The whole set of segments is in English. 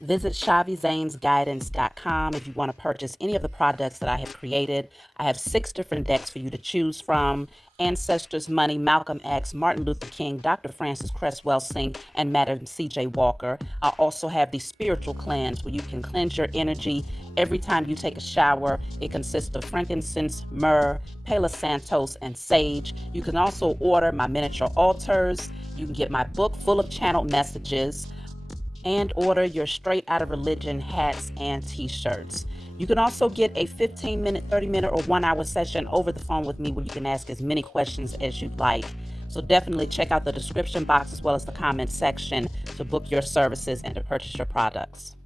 Visit ShaviZanesGuidance.com if you want to purchase any of the products that I have created. I have 6 different decks for you to choose from: Ancestors, Money, Malcolm X, Martin Luther King, Dr. Francis Cress Welsing, and Madam C.J. Walker. I also have the Spiritual Cleanse, where you can cleanse your energy every time you take a shower. It consists of frankincense, myrrh, Palo Santos, and sage. You can also order my miniature altars. You can get my book full of channeled messages, and order your Straight Out of Religion hats and t-shirts. You can also get a 15-minute, 30-minute, or 1-hour session over the phone with me where you can ask as many questions as you'd like. So definitely check out the description box as well as the comment section to book your services and to purchase your products.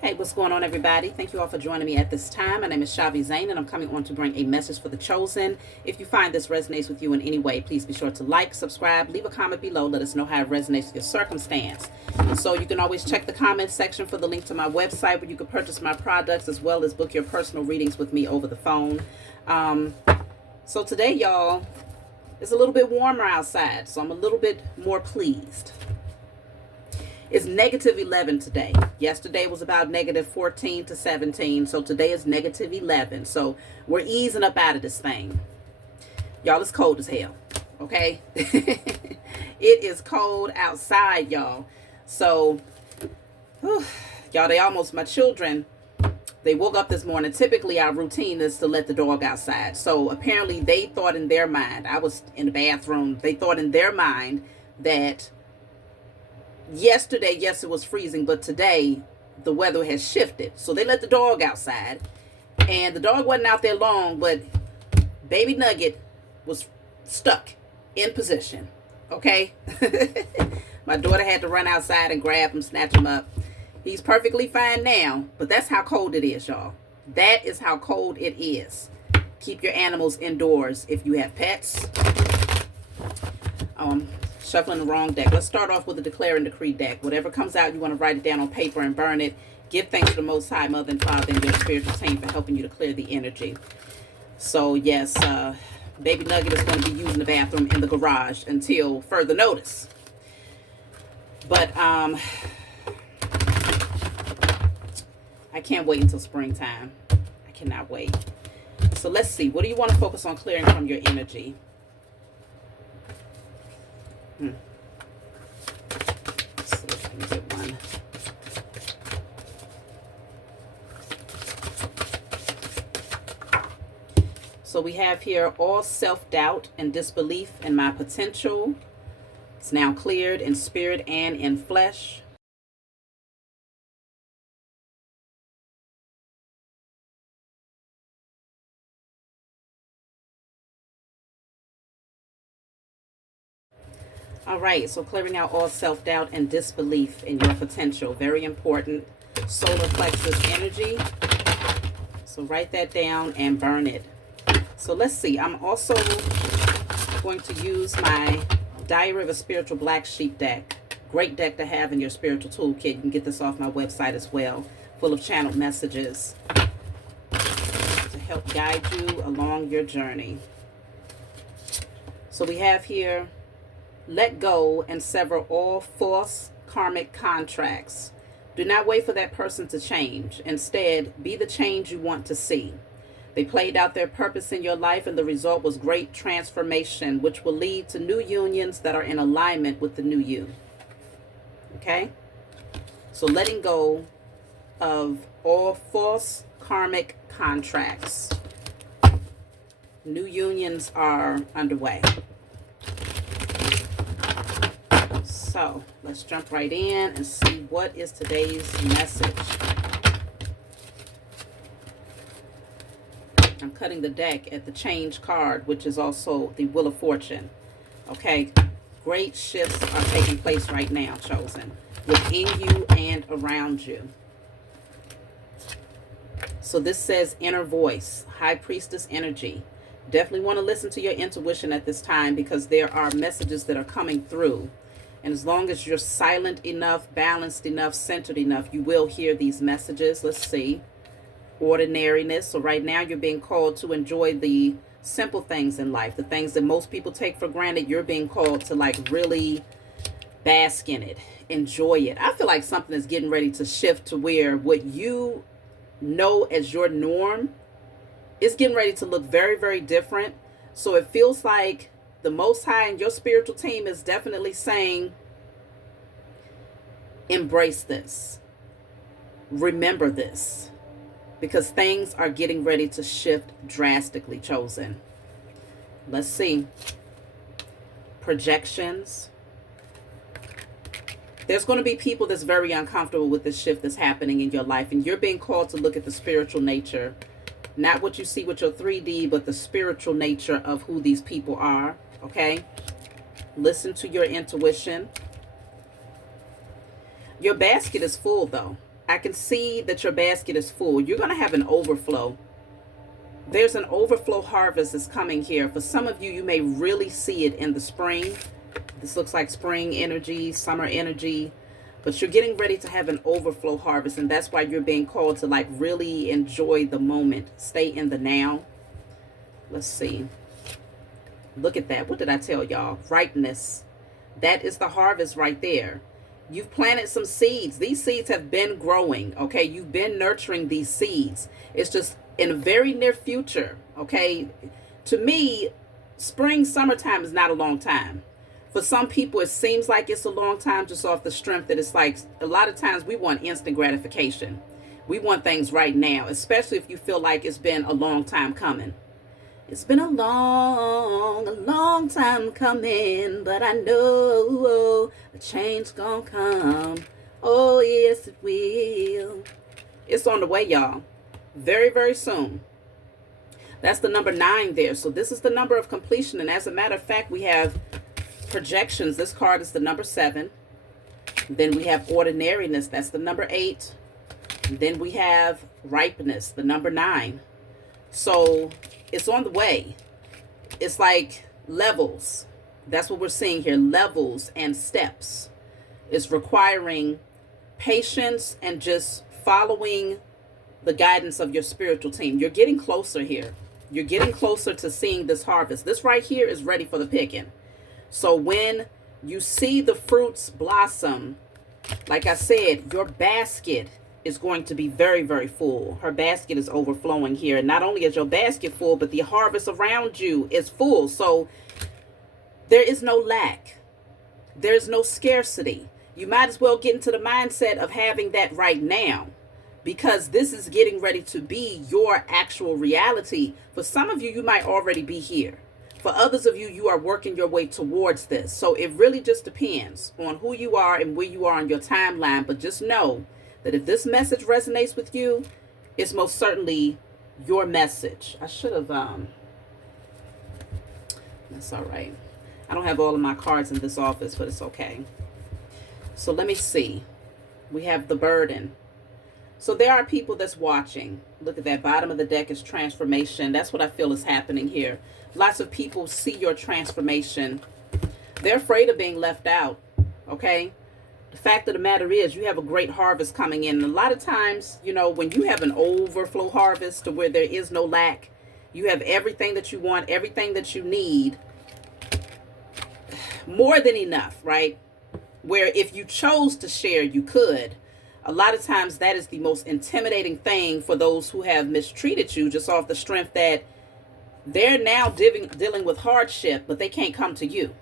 Hey, what's going on, everybody? Thank you all for joining me at this time. My name is Shavi Zane, and I'm coming on to bring a message for the chosen. If you find this resonates with you in any way, please be sure to like, subscribe, leave a comment below. Let us know how it resonates with your circumstance. So you can always check the comment section for the link to my website where you can purchase my products as well as book your personal readings with me over the phone. So today, y'all, it's a little bit warmer outside, so I'm a little bit more pleased. It's negative 11 today. Yesterday was about negative 14 to 17. So today is negative 11. So we're easing up out of this thing. Y'all, it's cold as hell. Okay? It is cold outside, y'all. So, y'all, my children, they woke up this morning. Typically, our routine is to let the dog outside. So apparently they thought in their mind, I was in the bathroom, they thought in their mind that yesterday, yes, it was freezing, but today the weather has shifted. So they let the dog outside, and the dog wasn't out there long, but baby Nugget was stuck in position. Okay? My daughter had to run outside and grab him, snatch him up. He's perfectly fine now, but that's how cold it is, y'all. That is how cold it is. Keep your animals indoors if you have pets. Shuffling the wrong deck. Let's start off with the Declare and Decree deck. Whatever comes out, you want to write it down on paper and burn it. Give thanks to the Most High, Mother and Father, and your spiritual team for helping you to clear the energy. So, yes, baby Nugget is going to be using the bathroom in the garage until further notice. But I can't wait until springtime. I cannot wait. So let's see. What do you want to focus on clearing from your energy? Let's see if I can get one. So we have here all self-doubt and disbelief in my potential. It's now cleared in spirit and in flesh. All right, so clearing out all self-doubt and disbelief in your potential. Very important. Solar plexus energy. So write that down and burn it. So let's see. I'm also going to use my Diary of a Spiritual Black Sheep deck. Great deck to have in your spiritual toolkit. You can get this off my website as well. Full of channeled messages to help guide you along your journey. So we have here, let go and sever all false karmic contracts. Do not wait for that person to change. Instead, be the change you want to see. They played out their purpose in your life, and the result was great transformation, which will lead to new unions that are in alignment with the new you. Okay? So letting go of all false karmic contracts. New unions are underway. So let's jump right in and see what is today's message. I'm cutting the deck at the Change card, which is also the Wheel of Fortune. Okay, great shifts are taking place right now, chosen, within you and around you. So this says inner voice, High Priestess energy. Definitely want to listen to your intuition at this time, because there are messages that are coming through. And as long as you're silent enough, balanced enough, centered enough, you will hear these messages. Let's see. Ordinariness. So right now you're being called to enjoy the Simple things in life, the things that most people take for granted, you're being called to like really bask in it, enjoy it. I feel like something is getting ready to shift to where what you know as your norm is getting ready to look very, very different. So it feels like the Most High and your spiritual team is definitely saying, embrace this. Remember this. Because things are getting ready to shift drastically, chosen. Let's see. Projections. There's going to be people that's very uncomfortable with this shift that's happening in your life. And you're being called to look at the spiritual nature. Not what you see with your 3D, but the spiritual nature of who these people are. Okay? Listen to your intuition. Your basket is full, though. I can see that your basket is full. You're going to have an overflow. There's an overflow harvest that's coming here. For some of you, you may really see it in the spring. This looks like spring energy, summer energy. But you're getting ready to have an overflow harvest. And that's why you're being called to like really enjoy the moment. Stay in the now. Let's see. Look at that. What did I tell y'all? Ripeness. That is the harvest right there. You've planted some seeds. These seeds have been growing, okay? You've been nurturing these seeds. It's just in a very near future, okay? To me, spring, summertime is not a long time. For some people, it seems like it's a long time just off the strength that it's like a lot of times we want instant gratification. We want things right now, especially if you feel like it's been a long time coming. It's been a long time coming, but I know a change gonna come. Oh, yes, it will. It's on the way, y'all. Very, very soon. That's the number 9 there. So this is the number of completion. And as a matter of fact, we have projections. This card is the number 7. Then we have ordinariness. That's the number 8. Then we have ripeness, the number 9. So it's on the way. It's like levels. That's what we're seeing here. Levels and steps. It's requiring patience and just following the guidance of your spiritual team. You're getting closer here. You're getting closer to seeing this harvest. This right here is ready for the picking. So when you see the fruits blossom, like I said, your basket is going to be very, very full. Her basket is overflowing here. And not only is your basket full, but the harvest around you is full. So there is no lack. There's no scarcity. You might as well get into the mindset of having that right now, because this is getting ready to be your actual reality. For some of you, you might already be here. For others of you, you are working your way towards this. So it really just depends on who you are and where you are on your timeline. But just know that if this message resonates with you, it's most certainly your message. I should have, that's all right. I don't have all of my cards in this office, but it's okay. So let me see. We have the burden. So there are people that's watching. Look at that. Bottom of the deck is transformation. That's what I feel is happening here. Lots of people see your transformation. They're afraid of being left out. Okay? The fact of the matter is you have a great harvest coming in. And a lot of times, you know, when you have an overflow harvest to where there is no lack, you have everything that you want, everything that you need, more than enough, right? Where if you chose to share, you could. A lot of times that is the most intimidating thing for those who have mistreated you, just off the strength that they're now dealing with hardship, but they can't come to you.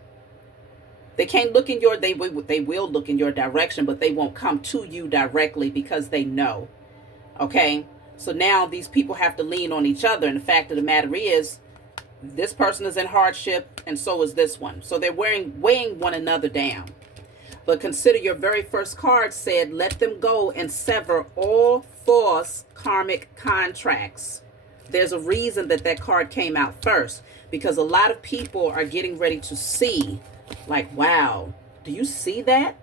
They can't look in your, they will look in your direction, but they won't come to you directly because they know. Okay? So now these people have to lean on each other. And the fact of the matter is, this person is in hardship and so is this one. So they're weighing one another down. But consider your very first card said, let them go and sever all false karmic contracts. There's a reason that that card came out first, because a lot of people are getting ready to see, like, wow, do you see that?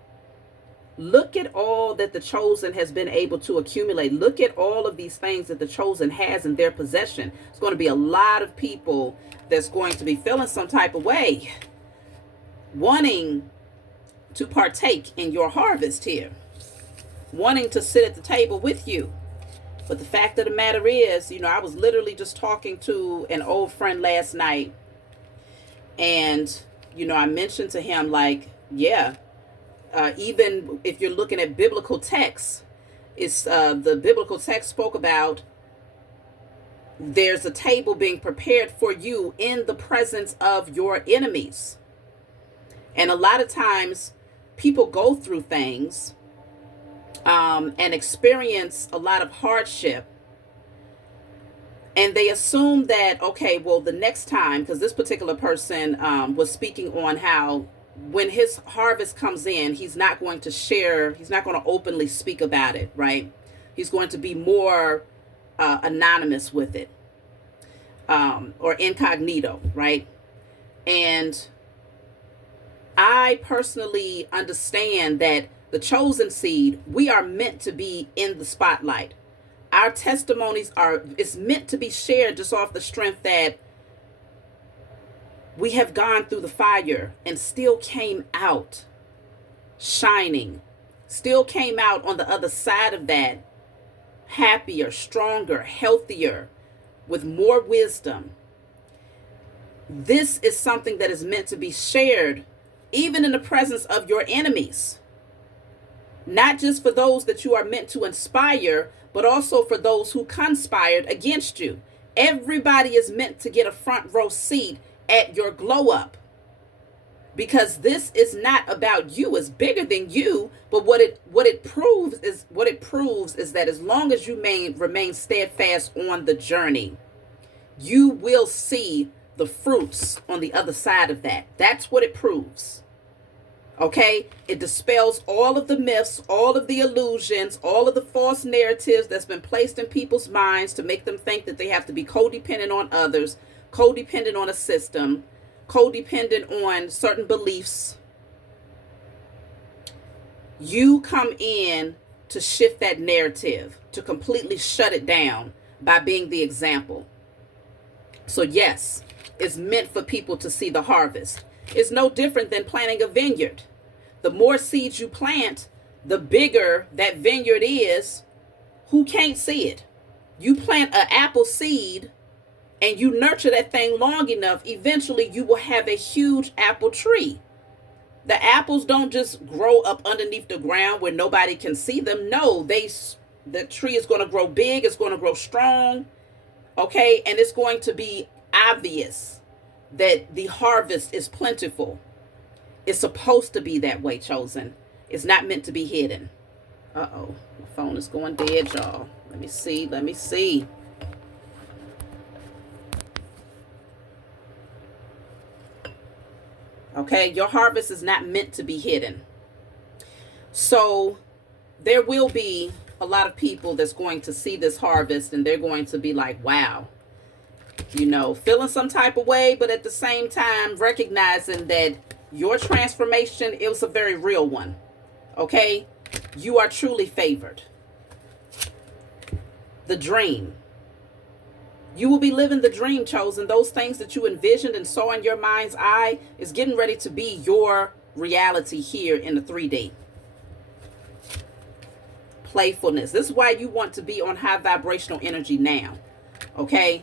Look at all that the chosen has been able to accumulate. Look at all of these things that the chosen has in their possession. It's going to be a lot of people that's going to be feeling some type of way, wanting to partake in your harvest here, wanting to sit at the table with you. But the fact of the matter is, I was literally just talking to an old friend last night, and, I mentioned to him, like, yeah, even if you're looking at biblical texts, it's the biblical text spoke about there's a table being prepared for you in the presence of your enemies. And a lot of times people go through things and experience a lot of hardship. And they assume that, okay, well, the next time, because this particular person was speaking on how when his harvest comes in, he's not going to share, he's not going to openly speak about it, right? He's going to be more anonymous with it, or incognito, right? And I personally understand that the chosen seed, we are meant to be in the spotlight. Our testimonies it's meant to be shared just off the strength that we have gone through the fire and still came out shining, still came out on the other side of that happier, stronger, healthier, with more wisdom. This is something that is meant to be shared even in the presence of your enemies. Not just for those that you are meant to inspire, but also for those who conspired against you. Everybody is meant to get a front row seat at your glow up, because this is not about you. It's bigger than you. But what it proves is that as long as you remain steadfast on the journey, you will see the fruits on the other side of that. That's what it proves. Okay, it dispels all of the myths, all of the illusions, all of the false narratives that's been placed in people's minds to make them think that they have to be codependent on others, codependent on a system, codependent on certain beliefs. You come in to shift that narrative, to completely shut it down by being the example. So yes, it's meant for people to see the harvest. It's no different than planting a vineyard. The more seeds you plant, the bigger that vineyard is. Who can't see it? You plant an apple seed and you nurture that thing long enough, eventually you will have a huge apple tree. The apples don't just grow up underneath the ground where nobody can see them. No, the tree is going to grow big. It's going to grow strong. Okay. And it's going to be obvious that the harvest is plentiful. It's supposed to be that way, chosen. It's not meant to be hidden. Uh-oh. My phone is going dead, y'all. Let me see. Okay, your harvest is not meant to be hidden. So there will be a lot of people that's going to see this harvest and they're going to be like, wow, feeling some type of way, but at the same time recognizing that your transformation, it was a very real one. Okay, you are truly favored. The dream. You will be living the dream, chosen. Those things that you envisioned and saw in your mind's eye is getting ready to be your reality here in the 3D. Playfulness. This is why you want to be on high vibrational energy now. Okay?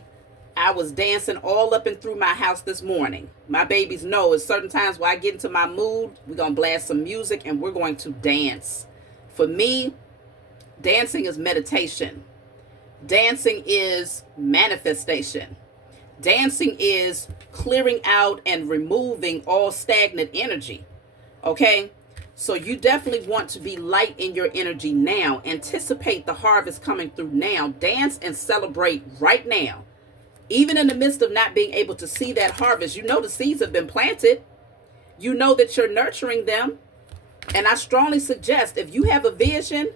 I was dancing all up and through my house this morning. My babies know at certain times when I get into my mood, we're going to blast some music and we're going to dance. For me, dancing is meditation. Dancing is manifestation. Dancing is clearing out and removing all stagnant energy. Okay? So you definitely want to be light in your energy now. Anticipate the harvest coming through now. Dance and celebrate right now. Even in the midst of not being able to see that harvest, the seeds have been planted. You know that you're nurturing them. And I strongly suggest, if you have a vision,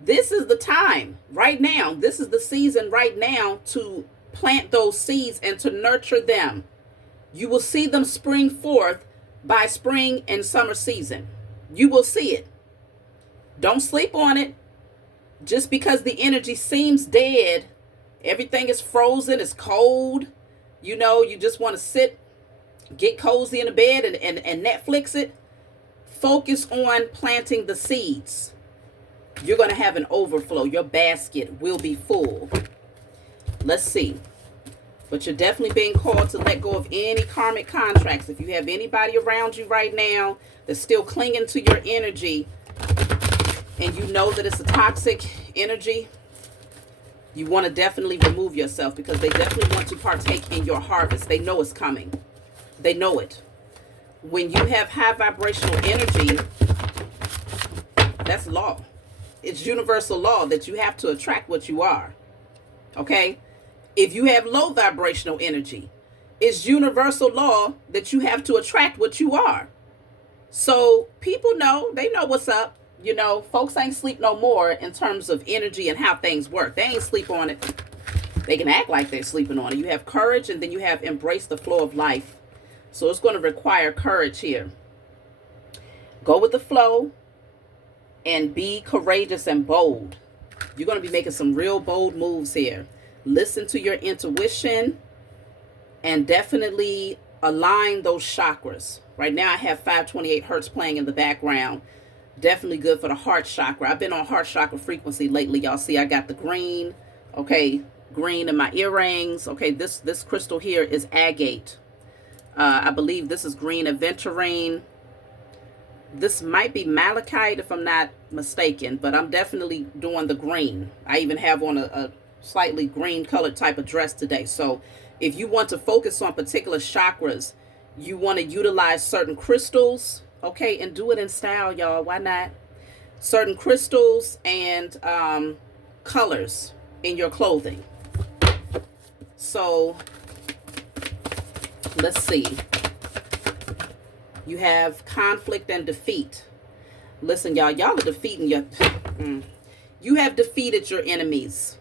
this is the time right now. This is the season right now to plant those seeds and to nurture them. You will see them spring forth by spring and summer season. You will see it. Don't sleep on it. Just because the energy seems dead, everything is frozen, it's cold, you just want to sit, get cozy in the bed and Netflix it. Focus on planting the seeds. You're going to have an overflow. Your basket will be full. Let's see. But you're definitely being called to let go of any karmic contracts. If you have anybody around you right now that's still clinging to your energy, and you know that it's a toxic energy, you want to definitely remove yourself, because they definitely want to partake in your harvest. They know it's coming. They know it. When you have high vibrational energy, that's law. It's universal law that you have to attract what you are. Okay? If you have low vibrational energy, it's universal law that you have to attract what you are. So people know, they know what's up. You know, folks ain't sleep no more in terms of energy and how things work. They ain't sleep on it. They can act like they're sleeping on it. You have courage, and then you have embrace the flow of life. So it's going to require courage here. Go with the flow and be courageous and bold. You're going to be making some real bold moves here. Listen to your intuition and definitely align those chakras. Right now I have 528 hertz playing in the background. Definitely good for the heart chakra. I've been on heart chakra frequency lately. Y'all see I got the green. Okay, green in my earrings. Okay, this crystal here is agate. I believe this is green aventurine. This might be malachite if I'm not mistaken, but I'm definitely doing the green. I even have on a slightly green colored type of dress today. So if you want to focus on particular chakras, you want to utilize certain crystals, okay, and do it in style, y'all. Why not? Certain crystals and colors in your clothing. So let's see. You have conflict and defeat. Listen, y'all are defeating your you have defeated your enemies.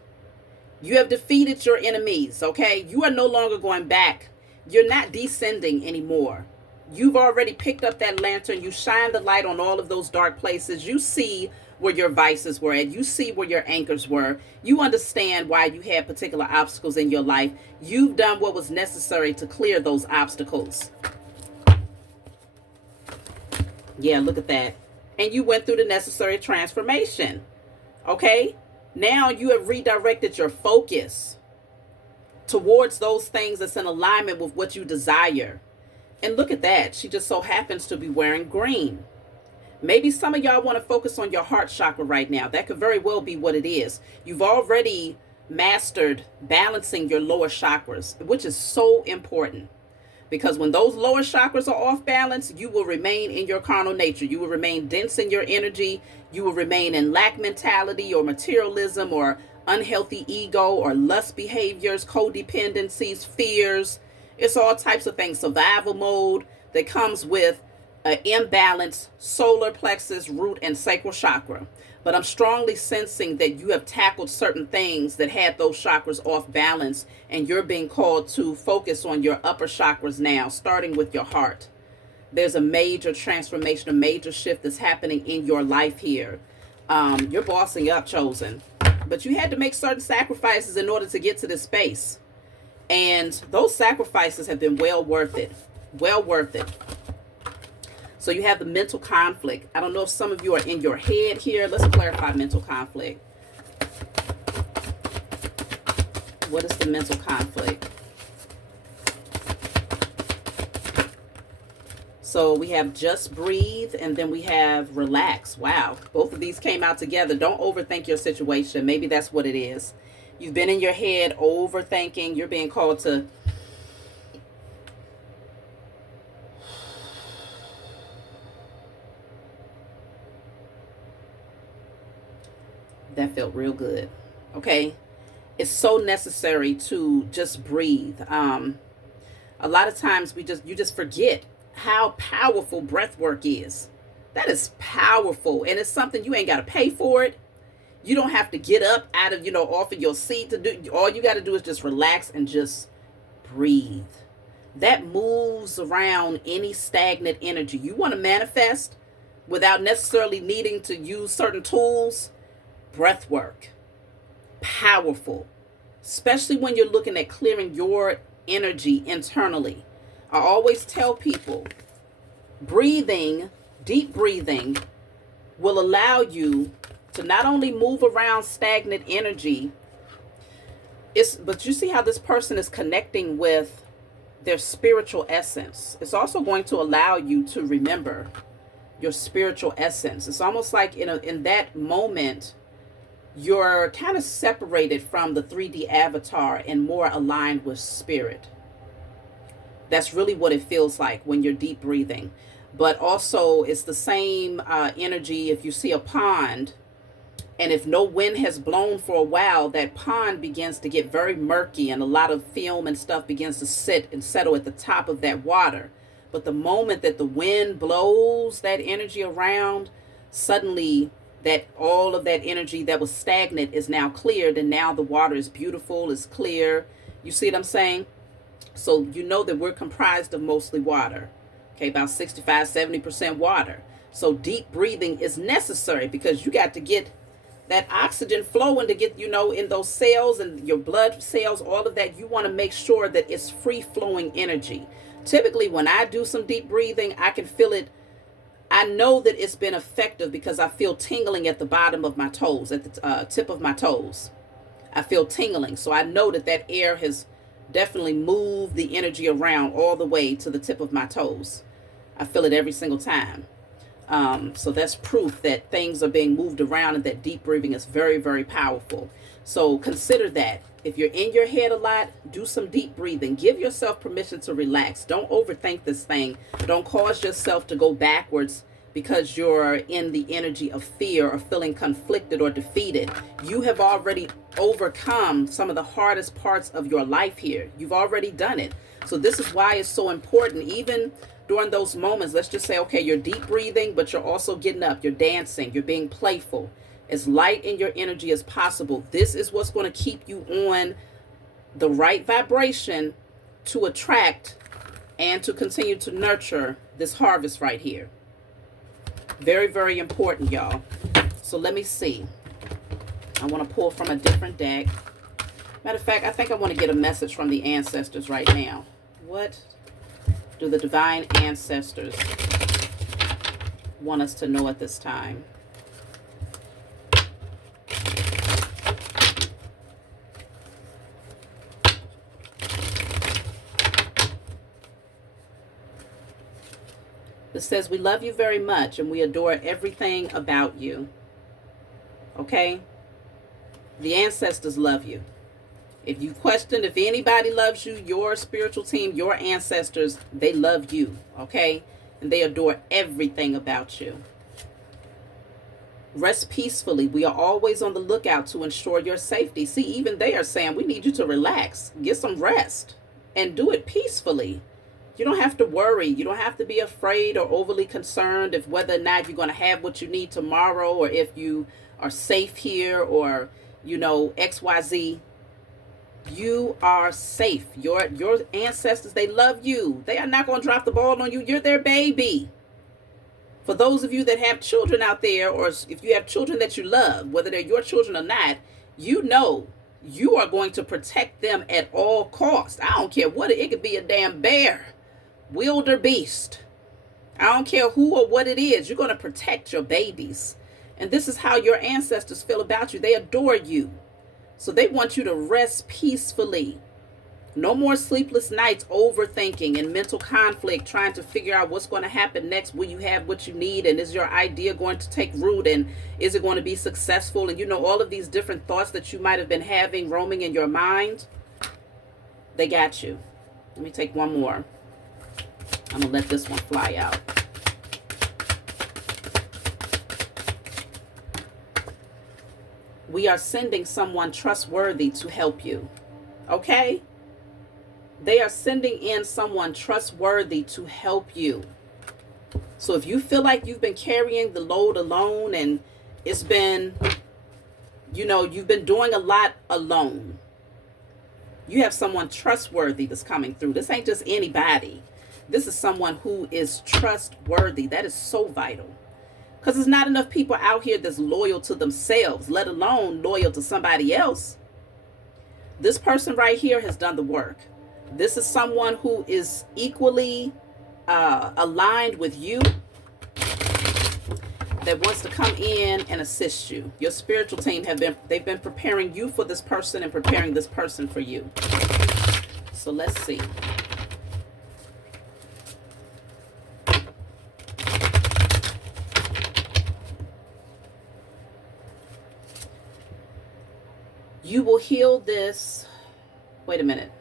You have defeated your enemies, okay? You are no longer going back. You're not descending anymore. You've already picked up that lantern. You shine the light on all of those dark places. You see where your vices were at. You see where your anchors were. You understand why you had particular obstacles in your life. You've done what was necessary to clear those obstacles. Yeah, look at that. And you went through the necessary transformation, okay? Now you have redirected your focus towards those things that's in alignment with what you desire. And look at that. She just so happens to be wearing green. Maybe some of y'all want to focus on your heart chakra right now. That could very well be what it is. You've already mastered balancing your lower chakras, which is so important. Because when those lower chakras are off balance, you will remain in your carnal nature. You will remain dense in your energy. You will remain in lack mentality or materialism or unhealthy ego or lust behaviors, codependencies, fears. It's all types of things. Survival mode that comes with an imbalanced solar plexus, root, and sacral chakra. But I'm strongly sensing that you have tackled certain things that had those chakras off balance, and you're being called to focus on your upper chakras now, starting with your heart. There's a major transformation, a major shift that's happening in your life here. You're bossing up, Chosen. But you had to make certain sacrifices in order to get to this space. And those sacrifices have been well worth it. Well worth it. So you have the mental conflict. I don't know if some of you are in your head here. Let's clarify mental conflict. What is the mental conflict? So we have just breathe, and then we have relax. Wow. Both of these came out together. Don't overthink your situation. Maybe that's what it is. You've been in your head overthinking. You're being called to that felt real good. Okay. It's so necessary to just breathe. A lot of times you just forget how powerful breath work is. That is powerful. And it's something you ain't got to pay for it. You don't have to get up out of, off of your seat to do. All you got to do is just relax and just breathe. That moves around any stagnant energy. You want to manifest without necessarily needing to use certain tools. Breath work. Powerful. Especially when you're looking at clearing your energy internally. I always tell people, breathing, deep breathing, will allow you to not only move around stagnant energy, but you see how this person is connecting with their spiritual essence. It's also going to allow you to remember your spiritual essence. It's almost like in that moment, you're kind of separated from the 3D avatar and more aligned with spirit. That's really what it feels like when you're deep breathing. But also, it's the same energy if you see a pond, and if no wind has blown for a while, that pond begins to get very murky and a lot of film and stuff begins to sit and settle at the top of that water. But the moment that the wind blows that energy around, suddenly that all of that energy that was stagnant is now cleared, and now the water is beautiful, is clear. You see what I'm saying? So you know that we're comprised of mostly water. Okay, about 65-70% water. So deep breathing is necessary because you got to get that oxygen flowing to get, in those cells and your blood cells, all of that. You want to make sure that it's free flowing energy. Typically, when I do some deep breathing, I can feel it. I know that it's been effective because I feel tingling at the bottom of my toes, at the tip of my toes. I feel tingling. So I know that air has definitely moved the energy around all the way to the tip of my toes. I feel it every single time. So that's proof that things are being moved around and that deep breathing is very, very powerful. So consider that. If you're in your head a lot, do some deep breathing. Give yourself permission to relax. Don't overthink this thing. Don't cause yourself to go backwards because you're in the energy of fear or feeling conflicted or defeated. You have already overcome some of the hardest parts of your life here. You've already done it. So this is why it's so important, even during those moments. Let's just say, okay, you're deep breathing, but you're also getting up, you're dancing, you're being playful, as light in your energy as possible. This is what's going to keep you on the right vibration to attract and to continue to nurture this harvest right here. Very, very important, y'all. So let me see. I want to pull from a different deck. Matter of fact, I think I want to get a message from the ancestors right now. What do the divine ancestors want us to know at this time? It says, we love you very much and we adore everything about you. Okay? The ancestors love you. If you question if anybody loves you, your spiritual team, your ancestors, they love you. Okay? And they adore everything about you. Rest peacefully. We are always on the lookout to ensure your safety. See, even they are saying we need you to relax, get some rest, and do it peacefully. You don't have to worry. You don't have to be afraid or overly concerned if whether or not you're going to have what you need tomorrow, or if you are safe here, or, XYZ. You are safe. Your ancestors, they love you. They are not going to drop the ball on you. You're their baby. For those of you that have children out there, or if you have children that you love, whether they're your children or not, you are going to protect them at all costs. I don't care what it could be, a damn bear, wilder beast. I don't care who or what it is. You're going to protect your babies. And this is how your ancestors feel about you. They adore you. So they want you to rest peacefully. No more sleepless nights overthinking and mental conflict, trying to figure out what's going to happen next. Will you have what you need? And is your idea going to take root? And is it going to be successful? And all of these different thoughts that you might have been having roaming in your mind. They got you. Let me take one more. I'm going to let this one fly out. We are sending someone trustworthy to help you. Okay? They are sending in someone trustworthy to help you. So if you feel like you've been carrying the load alone and it's been, you've been doing a lot alone, you have someone trustworthy that's coming through. This ain't just anybody. This is someone who is trustworthy. That is so vital. Because there's not enough people out here that's loyal to themselves, let alone loyal to somebody else. This person right here has done the work. This is someone who is equally aligned with you. that wants to come in and assist you. Your spiritual team they've been preparing you for this person and preparing this person for you. So let's see. You will heal this. Wait a minute.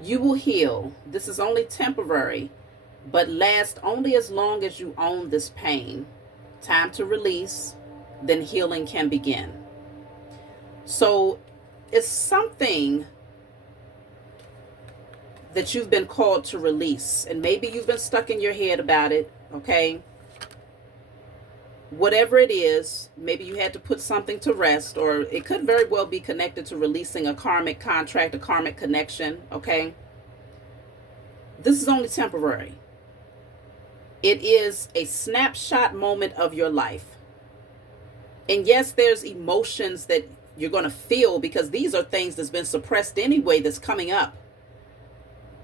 You will heal. This is only temporary, but last only as long as you own this pain. Time to release, then healing can begin. So it's something that you've been called to release, and maybe you've been stuck in your head about it, okay? Whatever it is, maybe you had to put something to rest, or it could very well be connected to releasing a karmic contract, a karmic connection, okay? This is only temporary. It is a snapshot moment of your life. And yes, there's emotions that you're going to feel because these are things that's been suppressed anyway that's coming up.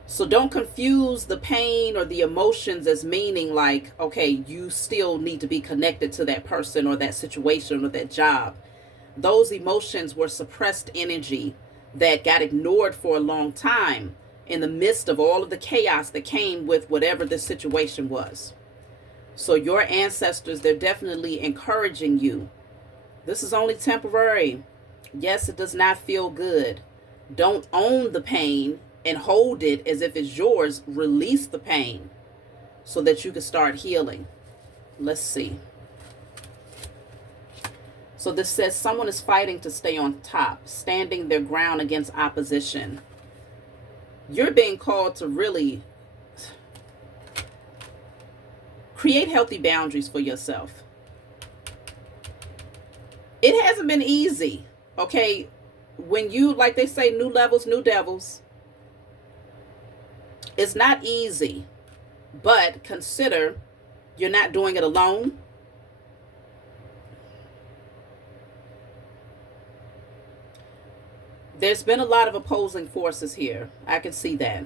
So don't confuse the pain or the emotions as meaning like, okay, you still need to be connected to that person or that situation or that job. Those emotions were suppressed energy that got ignored for a long time in the midst of all of the chaos that came with whatever the situation was. So your ancestors, they're definitely encouraging you. This is only temporary. Yes, it does not feel good. Don't own the pain and hold it as if it's yours. Release the pain so that you can start healing. Let's see. So this says someone is fighting to stay on top, standing their ground against opposition. You're being called to really create healthy boundaries for yourself. It hasn't been easy, okay? When you, like they say, new levels, new devils. It's not easy, but consider you're not doing it alone. There's been a lot of opposing forces here. I can see that.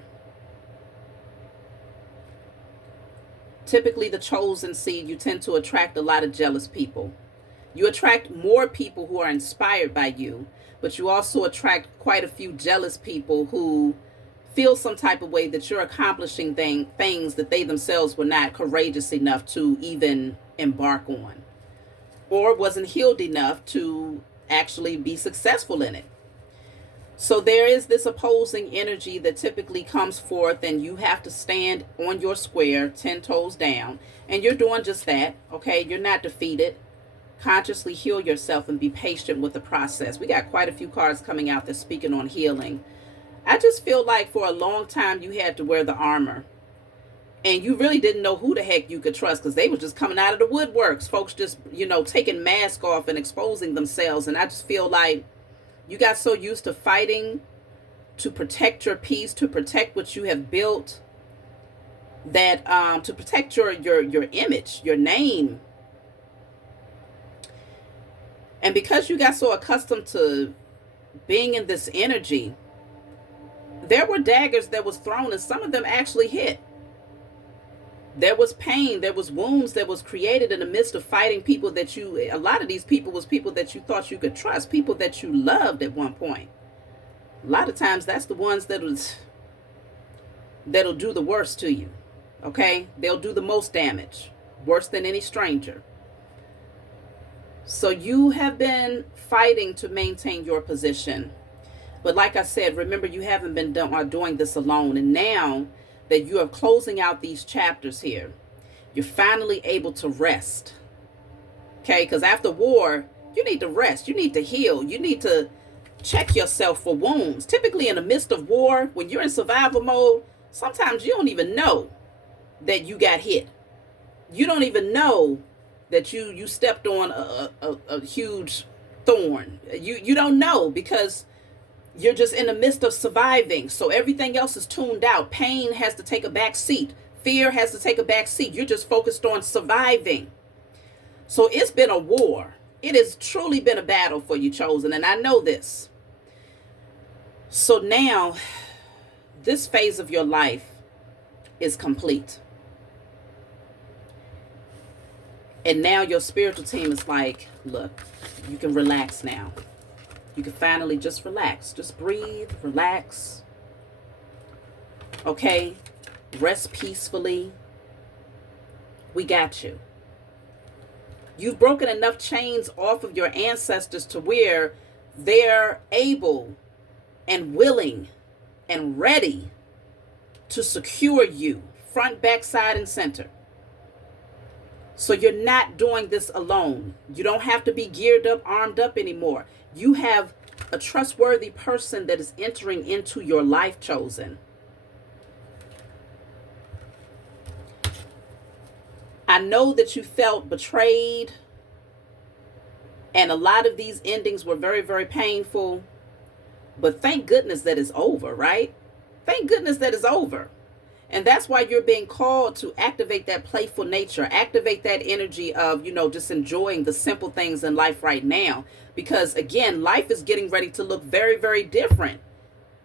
Typically, the chosen seed, you tend to attract a lot of jealous people. You attract more people who are inspired by you, but you also attract quite a few jealous people who feel some type of way that you're accomplishing things that they themselves were not courageous enough to even embark on, or wasn't healed enough to actually be successful in it. So there is this opposing energy that typically comes forth, and you have to stand on your square, 10 toes down, and you're doing just that, okay? You're not defeated. Consciously heal yourself and be patient with the process. We got quite a few cards coming out that's speaking on healing. I just feel like for a long time you had to wear the armor, and you really didn't know who the heck you could trust because they were just coming out of the woodworks. Folks just, taking masks off and exposing themselves. And I just feel like you got so used to fighting to protect your peace, to protect what you have built, that to protect your image, your name. And because you got so accustomed to being in this energy, there were daggers that was thrown, and some of them actually hit. There was pain, there was wounds that was created in the midst of fighting people that a lot of these people was people that you thought you could trust, people that you loved at one point. A lot of times that's the ones that'll do the worst to you, okay? They'll do the most damage, worse than any stranger. So you have been fighting to maintain your position. But like I said, remember, you haven't been doing this alone. And now that you are closing out these chapters here, you're finally able to rest. Okay? Because after war, you need to rest. You need to heal. You need to check yourself for wounds. Typically in the midst of war, when you're in survival mode, sometimes you don't even know that you got hit. You don't even know that you stepped on a huge thorn. You don't know because you're just in the midst of surviving. So everything else is tuned out. Pain has to take a back seat. Fear has to take a back seat. You're just focused on surviving. So it's been a war. It has truly been a battle for you, chosen. And I know this. So now this phase of your life is complete. And now your spiritual team is like, look, you can relax now. You can finally just relax. Just breathe, relax. Okay? Rest peacefully. We got you. You've broken enough chains off of your ancestors to where they're able and willing and ready to secure you front, back, side, and center. So you're not doing this alone. You don't have to be geared up, armed up anymore. You have a trustworthy person that is entering into your life, chosen. I know that you felt betrayed, and a lot of these endings were very, very painful. But thank goodness that it's over, right? Thank goodness that it's over. And that's why you're being called to activate that playful nature, activate that energy of, just enjoying the simple things in life right now. Because again, life is getting ready to look very, very different.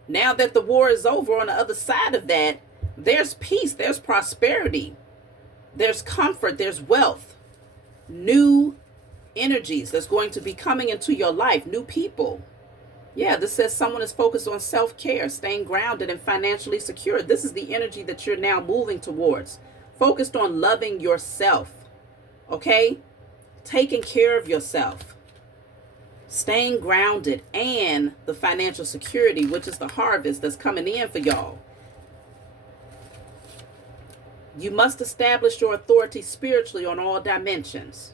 Now that the war is over, on the other side of that, there's peace, there's prosperity, there's comfort, there's wealth, new energies that's going to be coming into your life, new people. Yeah, this says someone is focused on self-care, staying grounded and financially secure. This is the energy that you're now moving towards. Focused on loving yourself, okay? Taking care of yourself, staying grounded, and the financial security, which is the harvest that's coming in for y'all. You must establish your authority spiritually on all dimensions.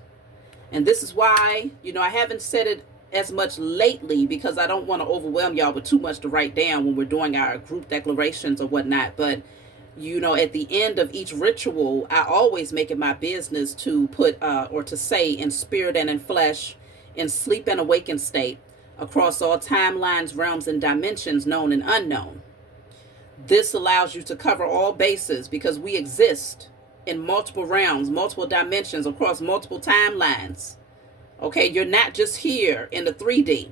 And this is why, I haven't said it as much lately because I don't want to overwhelm y'all with too much to write down when we're doing our group declarations or whatnot. But, at the end of each ritual, I always make it my business to put or to say in spirit and in flesh, in sleep and awakened state, across all timelines, realms, and dimensions, known and unknown. This allows you to cover all bases because we exist in multiple realms, multiple dimensions, across multiple timelines. Okay, you're not just here in the 3D.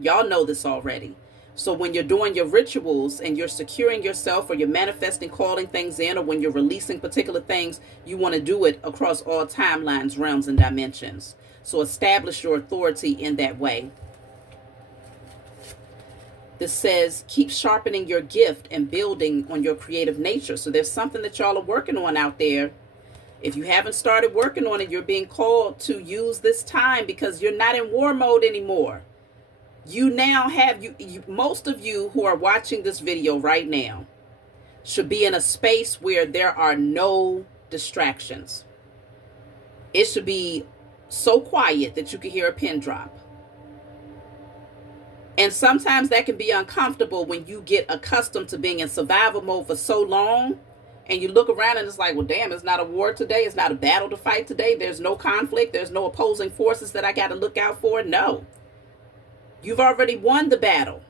Y'all know this already. So when you're doing your rituals and you're securing yourself, or you're manifesting, calling things in, or when you're releasing particular things, you want to do it across all timelines, realms, and dimensions. So establish your authority in that way. This says, keep sharpening your gift and building on your creative nature. So there's something that y'all are working on out there. If you haven't started working on it, you're being called to use this time because you're not in war mode anymore. You now have, most of you who are watching this video right now should be in a space where there are no distractions. It should be so quiet that you can hear a pin drop. And sometimes that can be uncomfortable when you get accustomed to being in survival mode for so long. And you look around and it's like, well, damn, it's not a war today. It's not a battle to fight today. There's no conflict. There's no opposing forces that I got to look out for. No. You've already won the battle.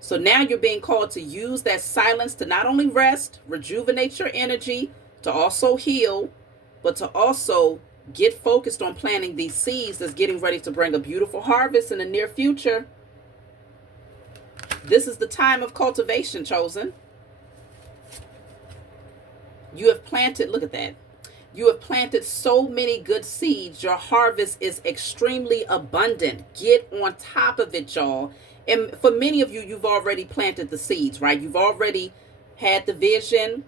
So now you're being called to use that silence to not only rest, rejuvenate your energy, to also heal, but to also get focused on planting these seeds that's getting ready to bring a beautiful harvest in the near future. This is the time of cultivation, chosen. You have planted, look at that. You have planted so many good seeds. Your harvest is extremely abundant. Get on top of it, y'all. And for many of you, you've already planted the seeds, right? You've already had the vision,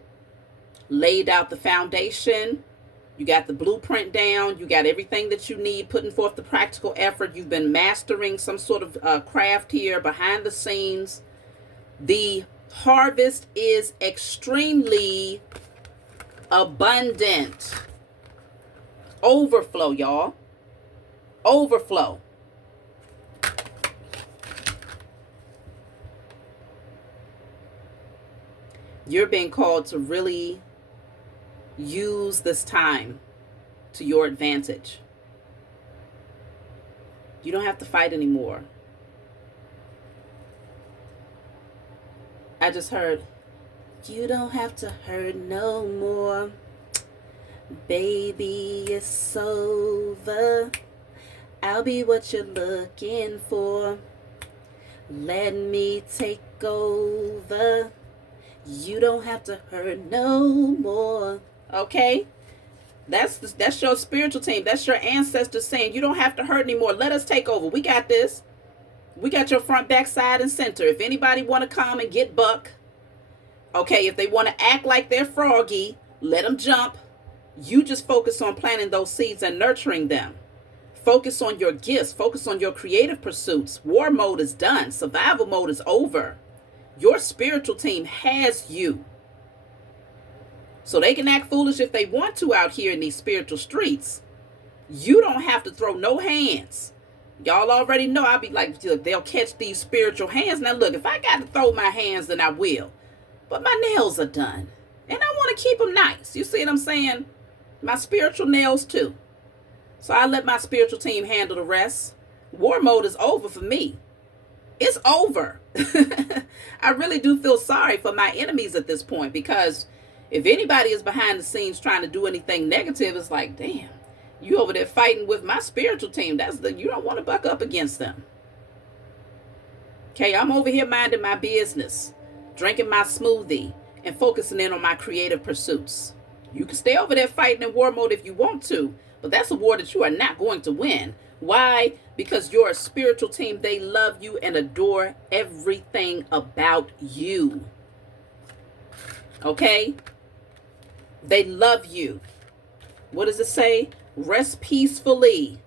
laid out the foundation. You got the blueprint down. You got everything that you need, putting forth the practical effort. You've been mastering some sort of craft here behind the scenes. The harvest is extremely abundant. Overflow, y'all. Overflow. You're being called to really use this time to your advantage. You don't have to fight anymore. I just heard, you don't have to hurt no more. Baby, it's over. I'll be what you're looking for. Let me take over. You don't have to hurt no more. Okay? That's your spiritual team. That's your ancestors saying, you don't have to hurt anymore. Let us take over. We got this. We got your front, back, side, and center. If anybody want to come and get buck, okay, if they want to act like they're froggy, let them jump. You just focus on planting those seeds and nurturing them. Focus on your gifts. Focus on your creative pursuits. War mode is done. Survival mode is over. Your spiritual team has you. So they can act foolish if they want to out here in these spiritual streets. You don't have to throw no hands. Y'all already know I'll be like, they'll catch these spiritual hands. Now look, if I got to throw my hands, then I will. But my nails are done. And I want to keep them nice. You see what I'm saying? My spiritual nails too. So I let my spiritual team handle the rest. War mode is over for me. It's over. I really do feel sorry for my enemies at this point, because if anybody is behind the scenes trying to do anything negative, it's like, damn, you over there fighting with my spiritual team. You don't want to buck up against them. Okay, I'm over here minding my business, drinking my smoothie, and focusing in on my creative pursuits. You can stay over there fighting in war mode if you want to, but that's a war that you are not going to win. Why? Because you're a spiritual team. They love you and adore everything about you. Okay? They love you. What does it say? Rest peacefully.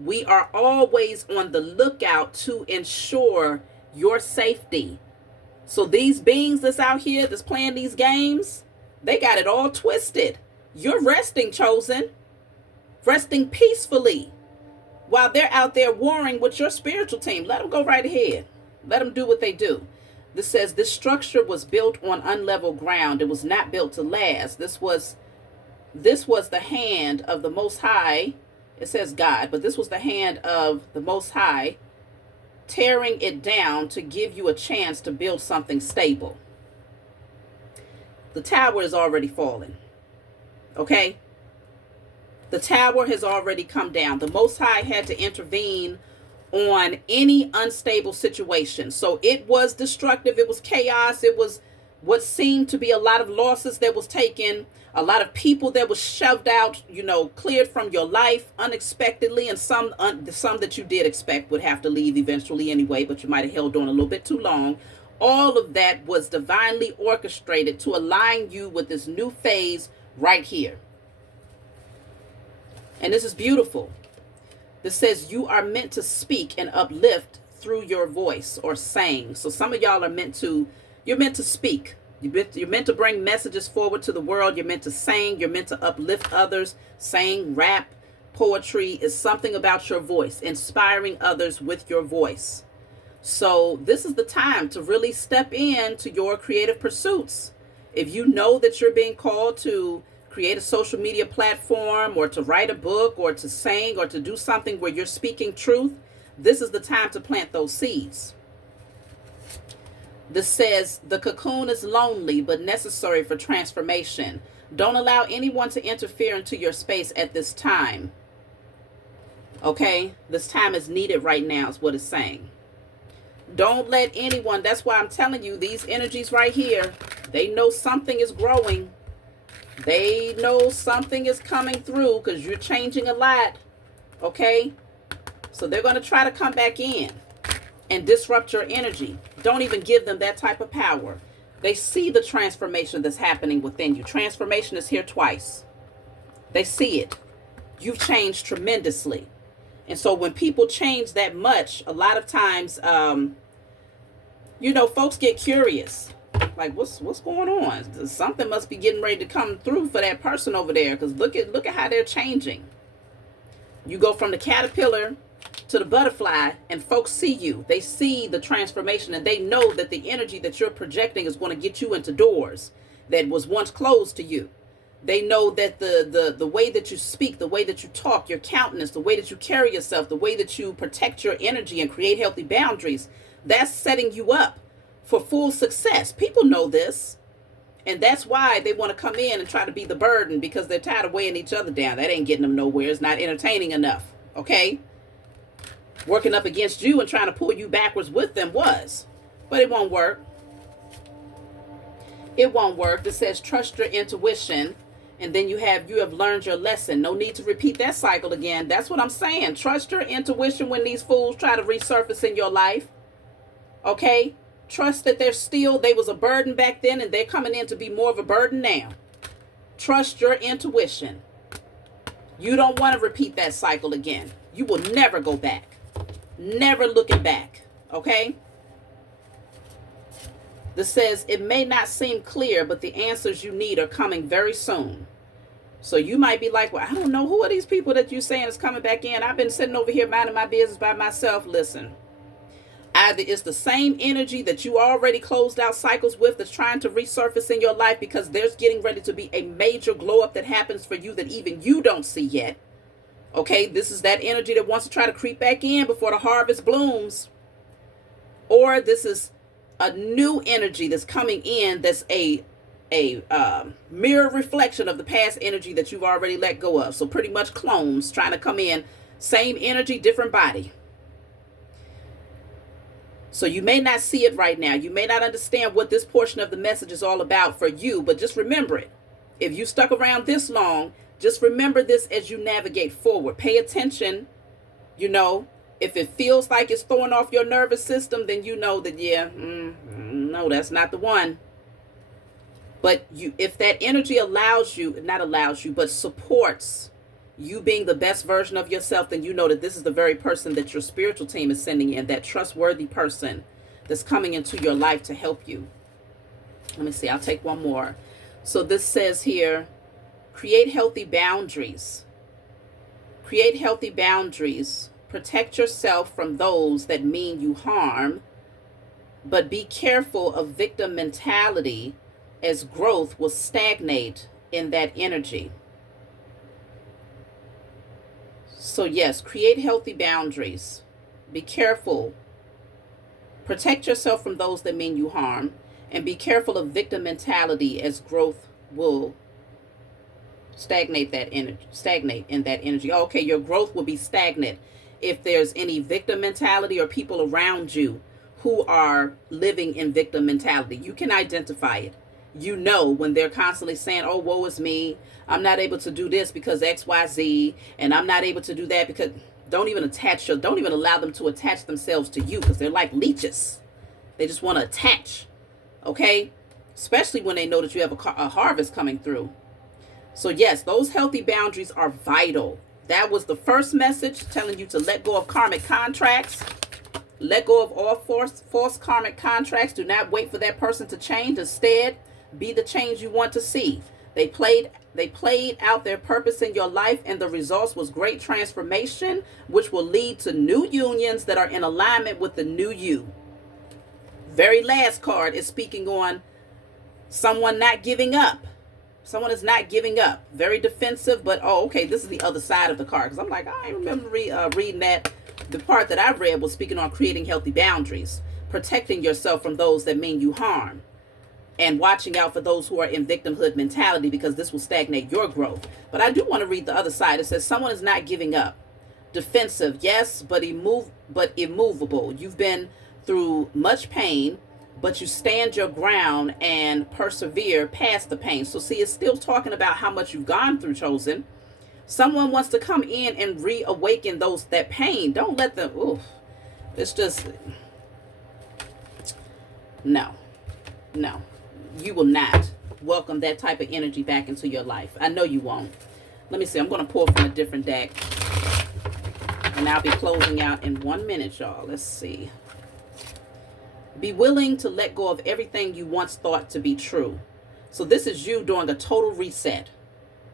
We are always on the lookout to ensure your safety. So these beings that's out here that's playing these games, they got it all twisted. You're resting, chosen. Resting peacefully while they're out there warring with your spiritual team. Let them go right ahead. Let them do what they do. This says this structure was built on unlevel ground. It was not built to last. This was the hand of the Most High. It says God, but this was the hand of the Most High tearing it down to give you a chance to build something stable. The tower is already fallen. Okay? The tower has already come down. The Most High had to intervene on any unstable situation. So it was destructive. It was chaos. It was what seemed to be a lot of losses that was taken, a lot of people that was shoved out, cleared from your life unexpectedly, and some that you did expect would have to leave eventually anyway, but you might have held on a little bit too long. All of that was divinely orchestrated to align you with this new phase right here. And this is beautiful. This says you are meant to speak and uplift through your voice or saying. So some of y'all are meant to speak. You're meant to bring messages forward to the world. You're meant to sing. You're meant to uplift others. Saying, rap, poetry is something about your voice, inspiring others with your voice. So this is the time to really step into your creative pursuits. If you know that you're being called to create a social media platform, or to write a book, or to sing, or to do something where you're speaking truth, this is the time to plant those seeds. This says the cocoon is lonely but necessary for transformation. Don't allow anyone to interfere into your space at this time. Okay? This time is needed right now is what it's saying. Don't let anyone, that's why I'm telling you, these energies right here, they know something is growing. They know something is coming through because you're changing a lot. Okay? So they're going to try to come back in and disrupt your energy. Don't even give them that type of power. They see the transformation that's happening within you. Transformation is here twice. They see it. You've changed tremendously. And so when people change that much, a lot of times, folks get curious. Like, what's going on? Something must be getting ready to come through for that person over there, because look at how they're changing. You go from the caterpillar to the butterfly, and folks see you. They see the transformation, and they know that the energy that you're projecting is going to get you into doors that was once closed to you. They know that the way that you speak, the way that you talk, your countenance, the way that you carry yourself, the way that you protect your energy and create healthy boundaries, that's setting you up for full success. People know this. And that's why they want to come in and try to be the burden, because they're tired of weighing each other down. That ain't getting them nowhere. It's not entertaining enough. Okay? Working up against you and trying to pull you backwards with them was. But it won't work. It won't work. It says trust your intuition And then you have learned your lesson. No need to repeat that cycle again. That's what I'm saying. Trust your intuition when these fools try to resurface in your life. Okay? Trust that they was a burden back then and they're coming in to be more of a burden now. Trust your intuition. You don't want to repeat that cycle again. You will never go back. Never looking back. Okay? This says, it may not seem clear, but the answers you need are coming very soon. So you might be like, well, I don't know. Who are these people that you're saying is coming back in? I've been sitting over here minding my business by myself. Listen, either it's the same energy that you already closed out cycles with that's trying to resurface in your life because there's getting ready to be a major glow up that happens for you that even you don't see yet. Okay, this is that energy that wants to try to creep back in before the harvest blooms. Or this is a new energy that's coming in that's a mirror reflection of the past energy that you've already let go of. So pretty much clones trying to come in, same energy, different body. So you may not see it right now. You may not understand what this portion of the message is all about for you, but just remember it. If you stuck around this long, just remember this as you navigate forward. Pay attention. If it feels like it's throwing off your nervous system, then you know that, no, that's not the one. But if that energy but supports you being the best version of yourself, then you know that this is the very person that your spiritual team is sending in, that trustworthy person that's coming into your life to help you. Let me see. I'll take one more. So this says here, create healthy boundaries. Create healthy boundaries. Protect yourself from those that mean you harm, but be careful of victim mentality, as growth will stagnate in that energy. So yes, create healthy boundaries. Be careful. Protect yourself from those that mean you harm, and be careful of victim mentality, as growth will stagnate in that energy. Okay, your growth will be stagnant if there's any victim mentality or people around you who are living in victim mentality. You can identify it. When they're constantly saying, oh, woe is me, I'm not able to do this because XYZ, and I'm not able to do that because... Don't even allow them to attach themselves to you, because they're like leeches. They just want to attach. Okay? Especially when they know that you have a harvest coming through. So yes, those healthy boundaries are vital. That was the first message, telling you to let go of karmic contracts. Let go of all false karmic contracts. Do not wait for that person to change. Instead, be the change you want to see. They played out their purpose in your life, and the results was great transformation, which will lead to new unions that are in alignment with the new you. Very last card is speaking on someone not giving up. Someone is not giving up. Very defensive, but okay, this is the other side of the card. Because I'm like, I remember reading that. The part that I read was speaking on creating healthy boundaries, protecting yourself from those that mean you harm, and watching out for those who are in victimhood mentality, because this will stagnate your growth. But I do want to read the other side. It says someone is not giving up. Defensive, yes, but immovable. You've been through much pain, but you stand your ground and persevere past the pain. So see, it's still talking about how much you've gone through, chosen. Someone wants to come in and reawaken that pain. Don't let them, it's just, no. You will not welcome that type of energy back into your life. I know you won't. Let me see. I'm going to pull from a different deck. And I'll be closing out in 1 minute, y'all. Let's see. Be willing to let go of everything you once thought to be true. So this is you doing a total reset.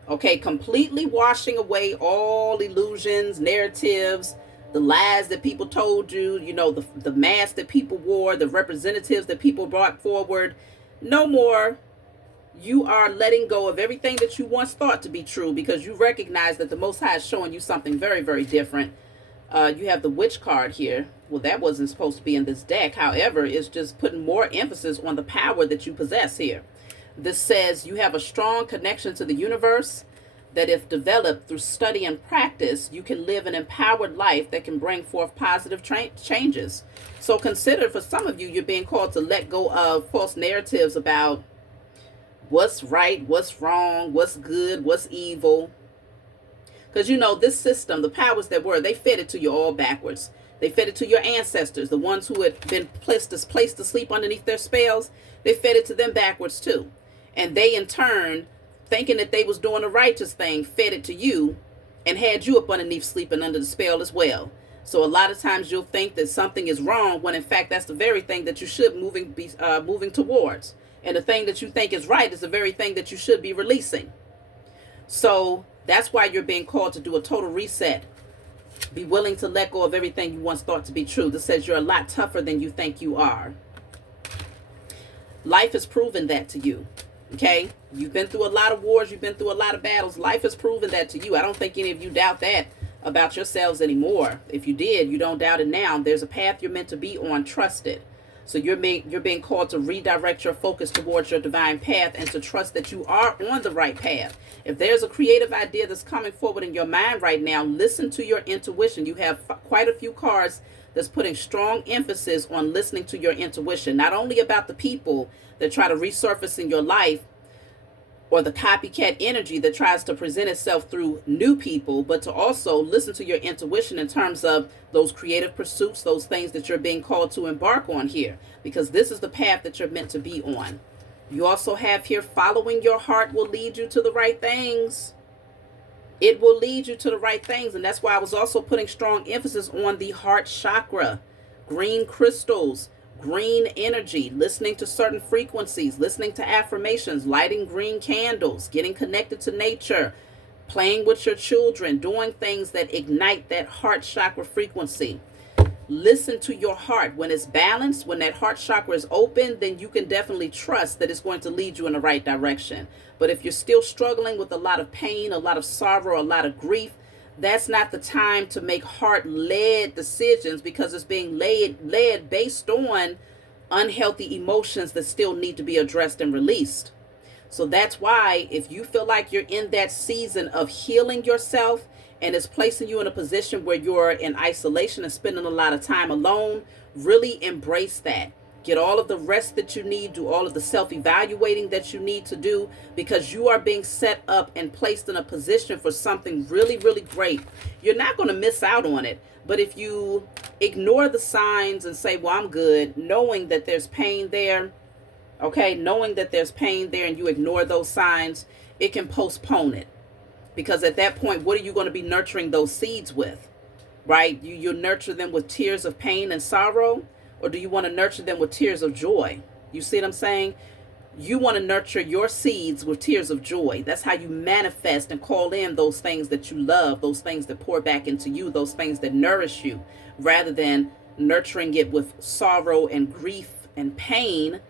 Okay, completely washing away all illusions, narratives, the lies that people told you, the masks that people wore, the representatives that people brought forward. No more. You are letting go of everything that you once thought to be true, because you recognize that the Most High is showing you something very, very different. You have the Witch card here. Well, that wasn't supposed to be in this deck. However, it's just putting more emphasis on the power that you possess here. This says you have a strong connection to the universe, that if developed through study and practice, you can live an empowered life that can bring forth positive changes. So consider, for some of you, you're being called to let go of false narratives about what's right, what's wrong, what's good, what's evil. Because, you know, this system, the powers that were, they fed it to you all backwards. They fed it to your ancestors, the ones who had been placed to sleep underneath their spells. They fed it to them backwards too. And they, in turn, thinking that they was doing the righteous thing, fed it to you and had you up underneath sleeping under the spell as well. So a lot of times you'll think that something is wrong when in fact that's the very thing that you should be moving towards. And the thing that you think is right is the very thing that you should be releasing. So that's why you're being called to do a total reset. Be willing to let go of everything you once thought to be true. This says you're a lot tougher than you think you are. Life has proven that to you. Okay? You've been through a lot of wars. You've been through a lot of battles. Life has proven that to you. I don't think any of you doubt that about yourselves anymore. If you did, you don't doubt it now. There's a path you're meant to be on. Trust it. So you're being called to redirect your focus towards your divine path and to trust that you are on the right path. If there's a creative idea that's coming forward in your mind right now, listen to your intuition. You have quite a few cards that's putting strong emphasis on listening to your intuition, not only about the people that try to resurface in your life or the copycat energy that tries to present itself through new people, but to also listen to your intuition in terms of those creative pursuits, those things that you're being called to embark on here, because this is the path that you're meant to be on. You also have here, following your heart will lead you to the right things. It will lead you to the right things. And that's why I was also putting strong emphasis on the heart chakra, green crystals, green energy, listening to certain frequencies, listening to affirmations, lighting green candles, getting connected to nature, playing with your children, doing things that ignite that heart chakra frequency. Listen to your heart. When it's balanced, when that heart chakra is open, then you can definitely trust that it's going to lead you in the right direction. But if you're still struggling with a lot of pain, a lot of sorrow, a lot of grief, that's not the time to make heart-led decisions, because it's being led based on unhealthy emotions that still need to be addressed and released. So that's why if you feel like you're in that season of healing yourself and it's placing you in a position where you're in isolation and spending a lot of time alone, really embrace that. Get all of the rest that you need, do all of the self-evaluating that you need to do, because you are being set up and placed in a position for something really, really great. You're not going to miss out on it. But if you ignore the signs and say, well, I'm good, knowing that there's pain there, okay, knowing that there's pain there, and you ignore those signs, it can postpone it. Because at that point, what are you going to be nurturing those seeds with, right? You'll nurture them with tears of pain and sorrow, or do you want to nurture them with tears of joy? You see what I'm saying? You want to nurture your seeds with tears of joy. That's how you manifest and call in those things that you love, those things that pour back into you, those things that nourish you, rather than nurturing it with sorrow and grief and pain.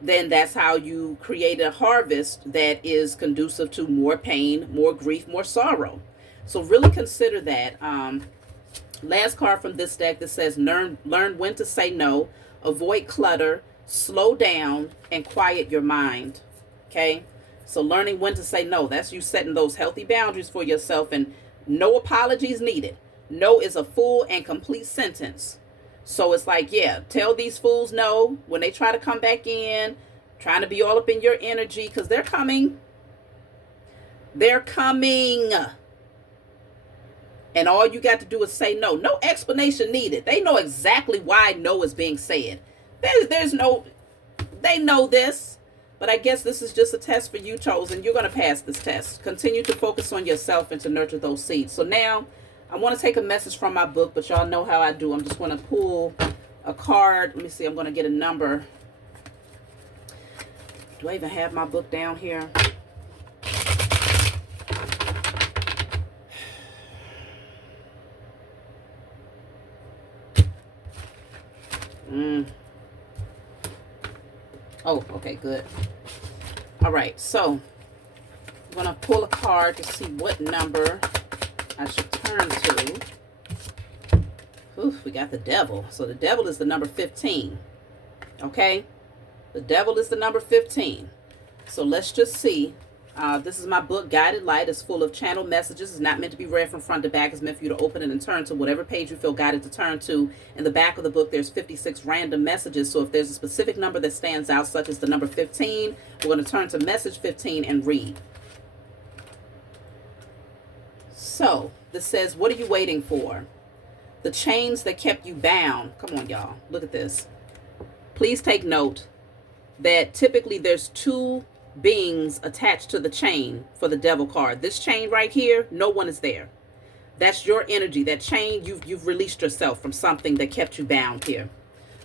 Then that's how you create a harvest that is conducive to more pain, more grief, more sorrow. So really consider that. Last card from this deck that says learn when to say no, avoid clutter, slow down, and quiet your mind. Okay? So learning when to say no, that's you setting those healthy boundaries for yourself, and no apologies needed. No is a full and complete sentence. So it's like, yeah, tell these fools no when they try to come back in, trying to be all up in your energy, because they're coming. They're coming. And all you got to do is say no. No explanation needed. They know exactly why no is being said. There's no, they know this. But I guess this is just a test for you, chosen. You're going to pass this test. Continue to focus on yourself and to nurture those seeds. So now I want to take a message from my book, but y'all know how I do. I'm just going to pull a card. Let me see. I'm going to get a number. Do I even have my book down here? Oh, okay, good. All right, so I'm going to pull a card to see what number I should turn to. Oof, we got the devil. So the devil is the number 15. Okay? The devil is the number 15. So let's just see This is my book, Guided Light. It's full of channel messages. It's not meant to be read from front to back. It's meant for you to open it and turn to whatever page you feel guided to turn to. In the back of the book, there's 56 random messages. So if there's a specific number that stands out, such as the number 15, we're going to turn to message 15 and read. So this says, what are you waiting for? The chains that kept you bound. Come on, y'all. Look at this. Please take note that typically there's two beings attached to the chain for the devil card. This chain right here, no one is there. That's your energy. That chain, you've released yourself from something that kept you bound here.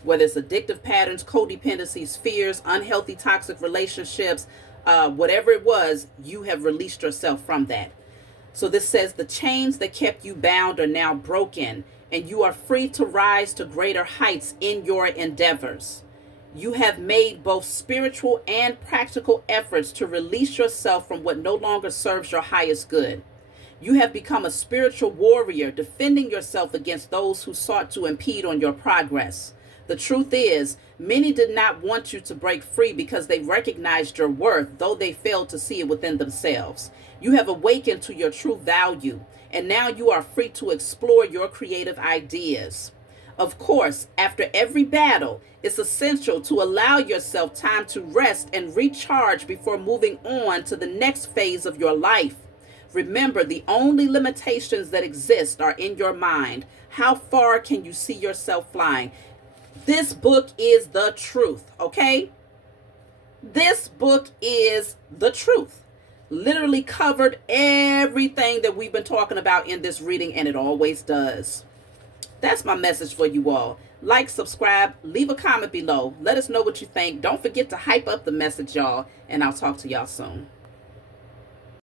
Whether it's addictive patterns, codependencies, fears, unhealthy toxic relationships, whatever it was, you have released yourself from that. So this says the chains that kept you bound are now broken, and you are free to rise to greater heights in your endeavors. You have made both spiritual and practical efforts to release yourself from what no longer serves your highest good. You have become a spiritual warrior, defending yourself against those who sought to impede on your progress. The truth is, many did not want you to break free because they recognized your worth, though they failed to see it within themselves. You have awakened to your true value, and now you are free to explore your creative ideas. Of course, after every battle, it's essential to allow yourself time to rest and recharge before moving on to the next phase of your life. Remember, the only limitations that exist are in your mind. How far can you see yourself flying? This book is the truth, okay? This book is the truth. Literally covered everything that we've been talking about in this reading, and it always does. That's my message for you all. Like, subscribe, leave a comment below. Let us know what you think. Don't forget to hype up the message, y'all, and I'll talk to y'all soon.